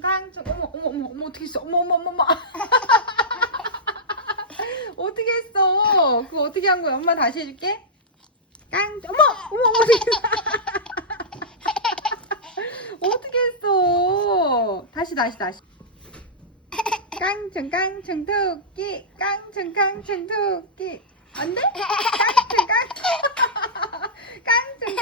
깡총 깡총. 어머 어떻게 했어? 어머. 어떻게 했어? 그거 어떻게 한 거야? 엄마 다시 해줄게. 깡총. 어머 어떻게 했어? 다시. 깡총 토끼. 깡총 토끼. 안 돼? 깡총. 깡총